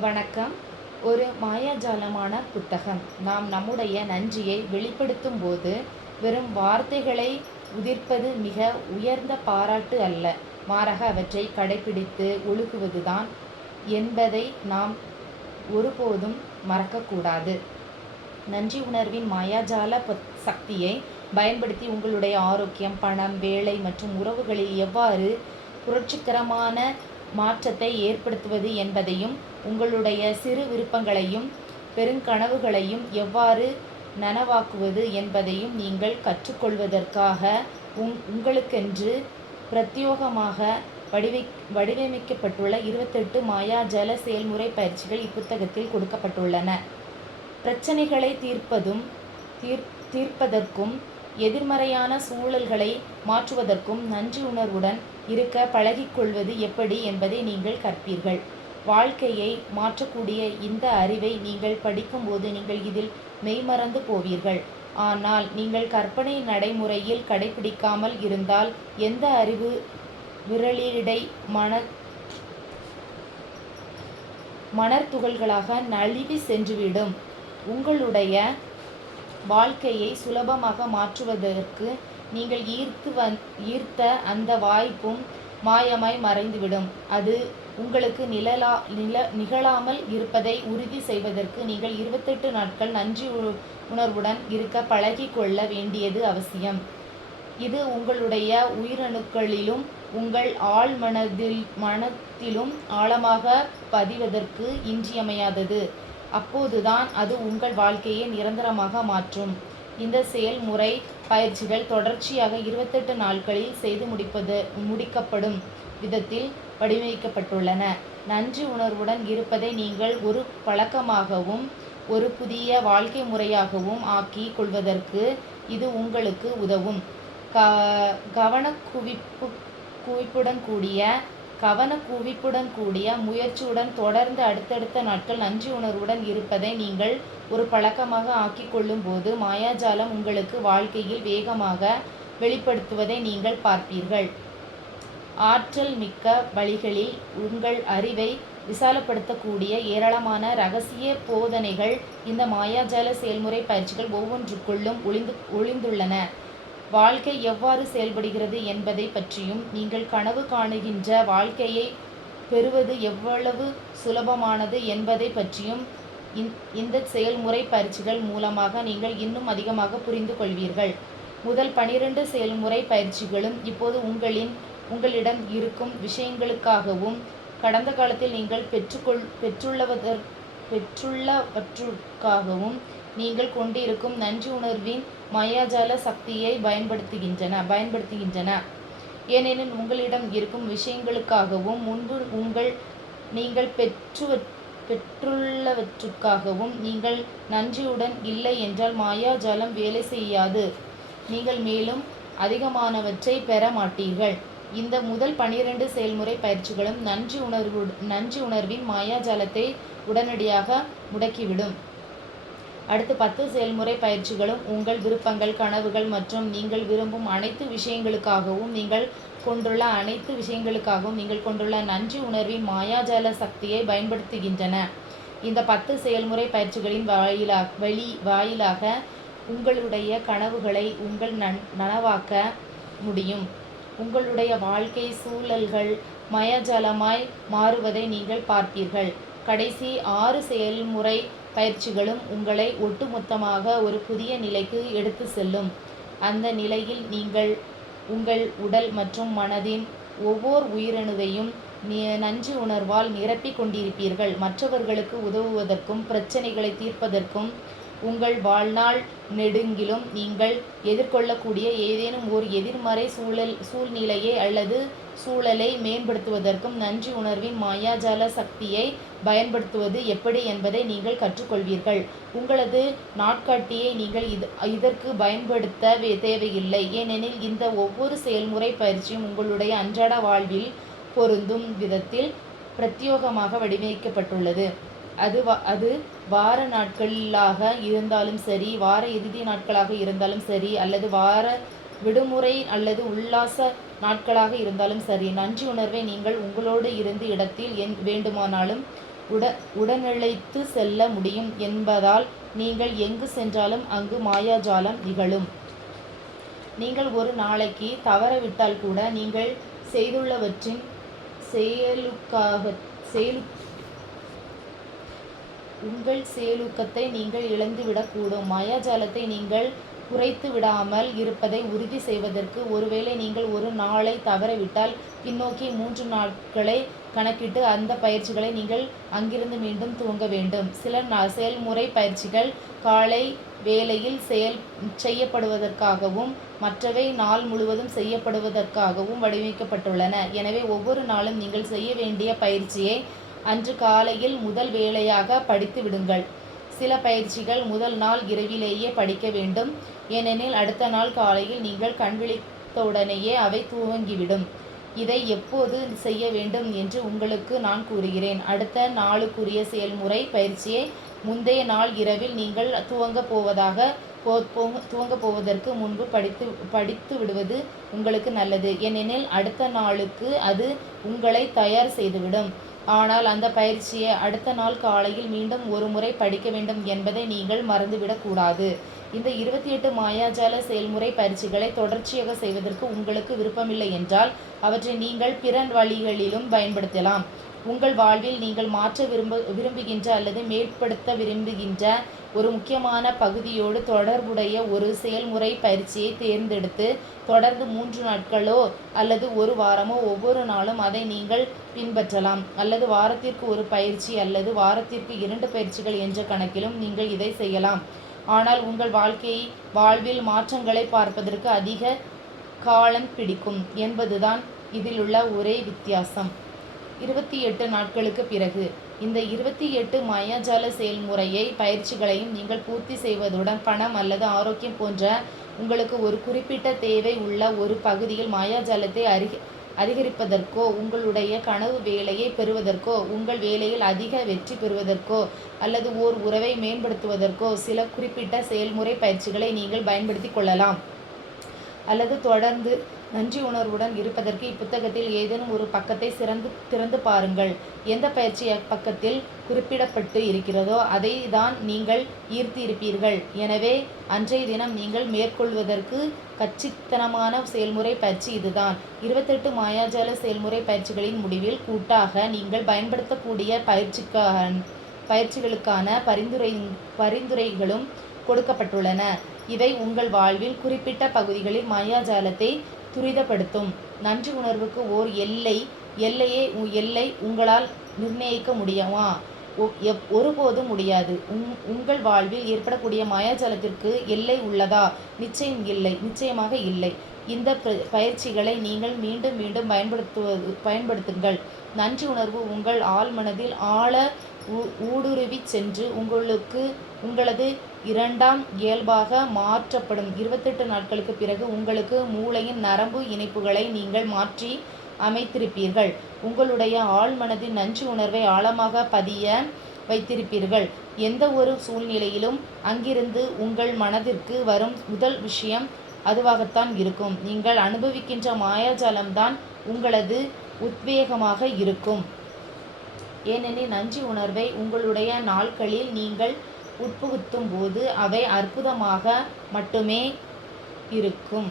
வணக்கம். ஒரு மாயாஜாலமான புத்தகம். நாம் நம்முடைய நன்றியை வெளிப்படுத்தும் போது வெறும் வார்த்தைகளை உதிர்ப்பது மிக உயர்ந்த பாராட்டு அல்ல, மாறாக அவற்றை கடைப்பிடித்து ஒழுகுவதுதான் என்பதை நாம் ஒருபோதும் மறக்கக்கூடாது. நன்றி உணர்வின் மாயாஜால சக்தியை பயன்படுத்தி உங்களுடைய ஆரோக்கியம், பணம், வேலை மற்றும் உறவுகளில் எவ்வாறு புரட்சிகரமான மாற்றத்தை ஏற்படுத்துவது என்பதையும், உங்களுடைய சிறு விருப்பங்களையும் பெருங்கனவுகளையும் எவ்வாறு நனவாக்குவது என்பதையும் நீங்கள் கற்றுக்கொள்வதற்காக உங்களுக்கென்று பிரத்யேகமாக வடிவமைக்கப்பட்டுள்ள 28 மாயாஜால செயல்முறை பயிற்சிகள் இப்புத்தகத்தில் கொடுக்கப்பட்டுள்ளன. பிரச்சனைகளை தீர்ப்பதற்கும் எதிர்மறையான சூழல்களை மாற்றுவதற்கும் நன்றி உணர்வுடன் இருக்க பழகிக்கொள்வது எப்படி என்பதை நீங்கள் கற்பீர்கள். வாழ்க்கையை மாற்றக்கூடிய இந்த அறிவை நீங்கள் படிக்கும்போது நீங்கள் இதில் மெய்மறந்து போவீர்கள். ஆனால் நீங்கள் கற்பனை நடைமுறையில் கடைபிடிக்காமல் இருந்தால் எந்த அறிவு விரலிடை மணற்துகள்களாக நழுவி சென்றுவிடும். உங்களுடைய வாழ்க்கையை சுலபமாக மாற்றுவதற்கு நீங்கள் ஈர்த்த அந்த வாய்ப்பும் மாயமாய் மறைந்துவிடும். அது உங்களுக்கு நிகழாமல் இருப்பதை உறுதி செய்வதற்கு நீங்கள் 28 நாட்கள் நன்றி உணர்வுடன் இருக்க பழகி கொள்ள வேண்டியது அவசியம். இது உங்களுடைய உயிரணுக்களிலும் உங்கள் ஆழ் மனத்திலும் ஆழமாக பதிவதற்கு இன்றியமையாதது. அப்போதுதான் அது உங்கள் வாழ்க்கையை நிரந்தரமாக மாற்றும். இந்த செயல்முறை பயிற்சிகள் தொடர்ச்சியாக 28 நாட்களில் செய்து முடிக்கப்படும் விதத்தில் வடிவமைக்கப்பட்டுள்ளன. நன்றி உணர்வுடன் இருப்பதை நீங்கள் ஒரு பழக்கமாகவும் ஒரு புதிய வாழ்க்கை முறையாகவும் ஆக்கிக் கொள்வதற்கு இது உங்களுக்கு உதவும். கவனக்குவிப்புடன் கூடிய முயற்சியுடன் தொடர்ந்து அடுத்தடுத்த நாட்கள் நன்றி உணர்வுடன் இருப்பதை நீங்கள் ஒரு பழக்கமாக ஆக்கிக் கொள்ளும் போது மாயாஜாலம் உங்களுக்கு வாழ்க்கையில் வேகமாக வெளிப்படுத்துவதை நீங்கள் பார்ப்பீர்கள். ஆற்றல் மிக்க வழிகளில் உங்கள் அறிவை விசாலப்படுத்தக்கூடிய ஏராளமான இரகசிய போதனைகள் இந்த மாயாஜால செயல்முறை பயிற்சிகள் ஒவ்வொன்றுக்குள்ளும் ஒளிந்துள்ளன. வாழ்க்கை எவ்வாறு செயல்படுகிறது என்பதை பற்றியும், நீங்கள் கனவு காணுகின்ற வாழ்க்கையை பெறுவது எவ்வளவு சுலபமானது என்பதை பற்றியும் இந்த செயல்முறை பயிற்சிகள் மூலமாக நீங்கள் இன்னும் அதிகமாக புரிந்து கொள்வீர்கள். முதல் 12 செயல்முறை பயிற்சிகளும் இப்போது உங்களிடம் இருக்கும் விஷயங்களுக்காகவும் கடந்த காலத்தில் நீங்கள் பெற்றுள்ளவற்றுக்காகவும் நீங்கள் கொண்டிருக்கும் நன்றி உணர்வின் மாயாஜால சக்தியை பயன்படுத்துகின்றன. ஏனெனில் உங்களிடம் இருக்கும் விஷயங்களுக்காகவும் முன்பு நீங்கள் பெற்றுள்ளவற்றுக்காகவும் நீங்கள் நன்றியுடன் இல்லை என்றால் மாயாஜாலம் வேலை செய்யாது. நீங்கள் மேலும் அதிகமானவற்றை பெற மாட்டீர்கள். இந்த முதல் 12 செயல்முறை பயிற்சிகளும் நன்றி உணர்வின் மாயாஜாலத்தை உடனடியாக முடக்கிவிடும். அடுத்த 10 செயல்முறை பயிற்சிகளும் உங்கள் விருப்பங்கள், கனவுகள் மற்றும் நீங்கள் விரும்பும் அனைத்து விஷயங்களுக்காகவும் நீங்கள் கொண்டுள்ள நன்றி உணர்வின் மாயாஜால சக்தியை பயன்படுத்துகின்றன. இந்த 10 செயல்முறை பயிற்சிகளின் வாயிலாக உங்களுடைய கனவுகளை நனவாக்க முடியும். உங்களுடைய வாழ்க்கை சூழல்கள் மாயாஜாலமாய் மாறுவதை நீங்கள் பார்ப்பீர்கள். கடைசி 6 செயல்முறை பயிற்சிகளும் உங்களை ஒட்டுமொத்தமாக ஒரு புதிய நிலைக்கு எடுத்து செல்லும். அந்த நிலையில் நீங்கள் உங்கள் உடல் மற்றும் மனதின் ஒவ்வொரு உயிரணுவையும் நன்றி உணர்வால் நிரப்பிக் கொண்டிருப்பீர்கள். மற்றவர்களுக்கு உதவுவதற்கும் பிரச்சனைகளை தீர்ப்பதற்கும் உங்கள் வாழ்நாள் நெடுங்கிலும் நீங்கள் எதிர்கொள்ளக்கூடிய ஏதேனும் ஒரு எதிர்மறை சூழ்நிலையை அல்லது சூழலை மேம்படுத்துவதற்கும் நன்றி உணர்வின் மாயாஜால சக்தியை பயன்படுத்துவது எப்படி என்பதை நீங்கள் கற்றுக்கொள்வீர்கள். உங்களது நாட்காட்டியை நீங்கள் இதற்கு பயன்படுத்த தேவையில்லை, ஏனெனில் இந்த ஒவ்வொரு செயல்முறை பயிற்சியும் உங்களுடைய அன்றாட வாழ்வில் பொருந்தும் விதத்தில் பிரத்யேகமாக வடிவமைக்கப்பட்டுள்ளது. அது வார நாட்களாக இருந்தாலும் சரி, வார இறுதி நாட்களாக இருந்தாலும் சரி, அல்லது வார விடுமுறை அல்லது உல்லாச நாட்களாக இருந்தாலும் சரி, நன்றி உணர்வை நீங்கள் உங்களோடு இருந்த இடத்தில் வேண்டுமானாலும் உடனிழைத்து செல்ல முடியும் என்பதால் நீங்கள் எங்கு சென்றாலும் அங்கு மாயாஜாலம் நிகழும். நீங்கள் ஒரு நாளைக்கு தவறவிட்டால் கூட நீங்கள் செய்துள்ளவற்றின் உங்கள் செயலூக்கத்தை நீங்கள் இழந்துவிடக்கூடும். மாயாஜாலத்தை நீங்கள் குறைத்து விடாமல் இருப்பதை உறுதி செய்வதற்கு, ஒருவேளை நீங்கள் ஒரு நாளை தவறவிட்டால் பின்னோக்கி 3 நாட்களை கணக்கிட்டு அந்த பயிற்சிகளை நீங்கள் அங்கிருந்து மீண்டும் துவங்க வேண்டும். சில செயல்முறை பயிற்சிகள் காலை வேளையில் செய்யப்படுவதற்காகவும் மற்றவை நாள் முழுவதும் செய்யப்படுவதற்காகவும் வடிவமைக்கப்பட்டுள்ளன. எனவே ஒவ்வொரு நாளும் நீங்கள் செய்ய வேண்டிய பயிற்சியை அன்று காலையில் முதல் வேளையாக படித்து விடுங்கள். சில பயிற்சிகள் முதல் நாள் இரவிலேயே படிக்க வேண்டும், ஏனெனில் அடுத்த நாள் காலையில் நீங்கள் கண் விழித்தவுடனேயே அவை துவங்கிவிடும். இதை எப்போது செய்ய வேண்டும் என்று உங்களுக்கு நான் கூறுகிறேன். அடுத்த நாளுக்குரிய செயல்முறை பயிற்சியை முந்தைய நாள் இரவில் நீங்கள் துவங்கப் போவதற்கு முன்பு படித்து விடுவது உங்களுக்கு நல்லது, ஏனெனில் அடுத்த நாளுக்கு அது உங்களை தயார் செய்துவிடும். ஆனால் அந்த பயிற்சியை அடுத்த நாள் காலையில் மீண்டும் ஒரு முறை படிக்க வேண்டும் என்பதை நீங்கள் மறந்துவிடக்கூடாது. இந்த 28 மாயாஜால செயல்முறை பயிற்சிகளை தொடர்ச்சியாக செய்வதற்கு உங்களுக்கு விருப்பமில்லை என்றால் அவற்றை நீங்கள் பிற வழிகளிலும் பயன்படுத்தலாம். உங்கள் வாழ்வில் நீங்கள் மாற்ற விரும்புகின்ற அல்லது மேம்படுத்த விரும்புகின்ற ஒரு முக்கியமான பகுதியோடு தொடர்புடைய ஒரு செயல்முறை பயிற்சியை தேர்ந்தெடுத்து தொடர்ந்து 3 நாட்களோ அல்லது ஒரு வாரமோ ஒவ்வொரு நாளும் அதை நீங்கள் பின்பற்றலாம். அல்லது வாரத்திற்கு ஒரு பயிற்சி அல்லது வாரத்திற்கு 2 பயிற்சிகள் என்ற கணக்கிலும் நீங்கள் இதை செய்யலாம். ஆனால் உங்கள் வாழ்வில் மாற்றங்களை பார்ப்பதற்கு அதிக காலம் பிடிக்கும் என்பதுதான் இதிலுள்ள ஒரே வித்தியாசம். 28 நாட்களுக்கு பிறகு இந்த 28 மாயாஜால செயல்முறையை பயிற்சிகளையும் நீங்கள் பூர்த்தி செய்வதுடன் பணம் அல்லது ஆரோக்கியம் போன்ற உங்களுக்கு ஒரு குறிப்பிட்ட தேவை உள்ள ஒரு பகுதியில் மாயாஜாலத்தை அதிகரிப்பதற்கோ, உங்களுடைய கனவு வேலையை பெறுவதற்கோ, உங்கள் வேலையில் அதிக வெற்றி பெறுவதற்கோ அல்லது ஓர் உறவை மேம்படுத்துவதற்கோ சில குறிப்பிட்ட செயல்முறை பயிற்சிகளை நீங்கள் பயன்படுத்தி கொள்ளலாம். அல்லது தொடர்ந்து நன்றி உணர்வுடன் இருப்பதற்கு இப்புத்தகத்தில் ஏதேனும் ஒரு பக்கத்தை திறந்து பாருங்கள். எந்த பயிற்சி பக்கத்தில் குறிப்பிடப்பட்டு இருக்கிறதோ அதை தான் நீங்கள் ஈர்த்து இருப்பீர்கள். எனவே அன்றைய தினம் நீங்கள் மேற்கொள்வதற்கு கச்சித்தனமான செயல்முறை பயிற்சி இதுதான். 28 மாயாஜால செயல்முறை பயிற்சிகளின் முடிவில் கூட்டாக நீங்கள் பயன்படுத்தக்கூடிய பயிற்சிகளுக்கான பரிந்துரைகளும் கொடுக்கப்பட்டுள்ளன. இவை உங்கள் வாழ்வில் குறிப்பிட்ட பகுதிகளில் மாயாஜாலத்தை துரிதப்படுத்தும். நன்றி உணர்வுக்கு ஓர் எல்லை உங்களால் நிர்ணயிக்க முடியுமா? ஒருபோதும் முடியாது. உங்கள் வாழ்வில் ஏற்படக்கூடிய மாயாஜாலத்திற்கு எல்லை உள்ளதா? நிச்சயமாக இல்லை. இந்த பயிற்சிகளை நீங்கள் மீண்டும் மீண்டும் பயன்படுத்துங்கள். நன்றி உணர்வு உங்கள் ஆழ்மனதில் ஆழ ஊடுருவி சென்று உங்களது இரண்டாம் இயல்பாக மாற்றப்படும். 28 நாட்களுக்கு பிறகு உங்களுக்கு மூளையின் நரம்பு இணைப்புகளை நீங்கள் மாற்றி அமைத்திருப்பீர்கள். உங்களுடைய ஆழ்மனதின் நன்றி உணர்வை ஆழமாக பதிய வைத்திருப்பீர்கள். எந்த ஒரு சூழ்நிலையிலும் அங்கிருந்து உங்கள் மனதிற்கு வரும் முதல் விஷயம் அதுவாகத்தான் இருக்கும். நீங்கள் அனுபவிக்கின்ற மாயாஜாலம்தான் உங்களது உத்வேகமாக இருக்கும். ஏனெனில் நன்றி உணர்வை உங்களுடைய நாட்களில் நீங்கள் உட்புகுத்தும் போது அவை அற்புதமாக மட்டுமே இருக்கும்.